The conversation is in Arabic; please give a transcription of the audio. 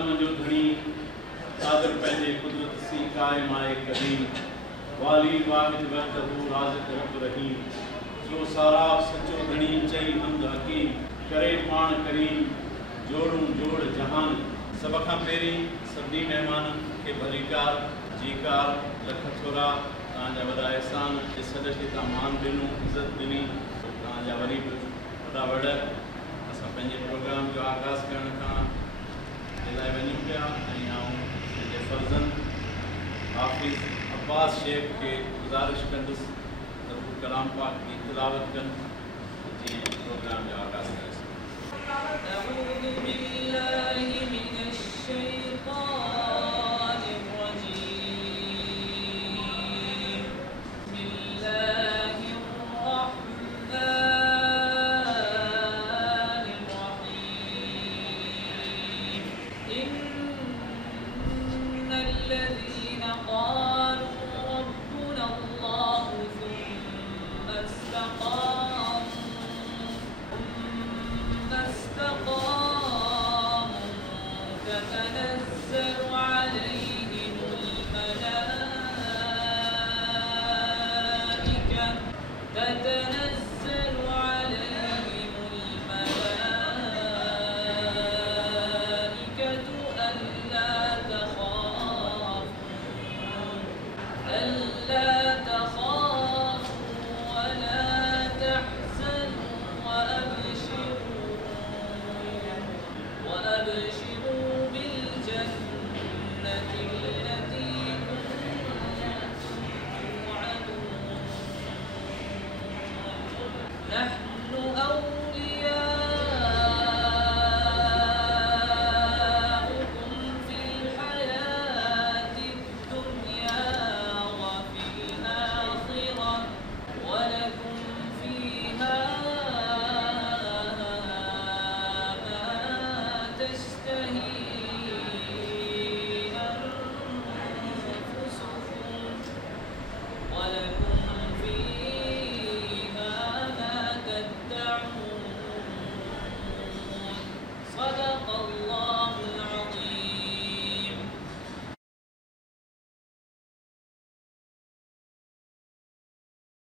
आलम जो धनी कादर पंहिंजे कुदरत सी क़ाइम आहे कदीम वाली वाहिद वहदहू राज़िक़ रब रहीम जो साराब सचो धनी चई हमद हकीम करे पाण करीम जोड़ूं जोड़ जहान। सब खां पहिरीं सभिनी महिमाननि खे भलीकार जीकार लख थोरा तव्हांजा वॾा एहसान जे सॾ खे तव्हां मान ॾिनो इज़त ॾिनी तव्हांजा वरी बि वॾा वॾ। असां पंहिंजे प्रोग्राम जो आगाज़ करण खां लाइ वञूं पिया ऐं आउं पंहिंजे फर्ज़ंद हाफ़िज़ अब्बास शेख खे गुज़ारिश कंदुसि त हू कलाम पाक जी तिलावत कनि जीअं प्रोग्राम जो आगाज़ करे सघूं। أعوذ بالله من الشيطان الرجيم بسم الله الرحمن الرحيم إن الذين قالوا ربنا الله ثم استقاموا تتنزل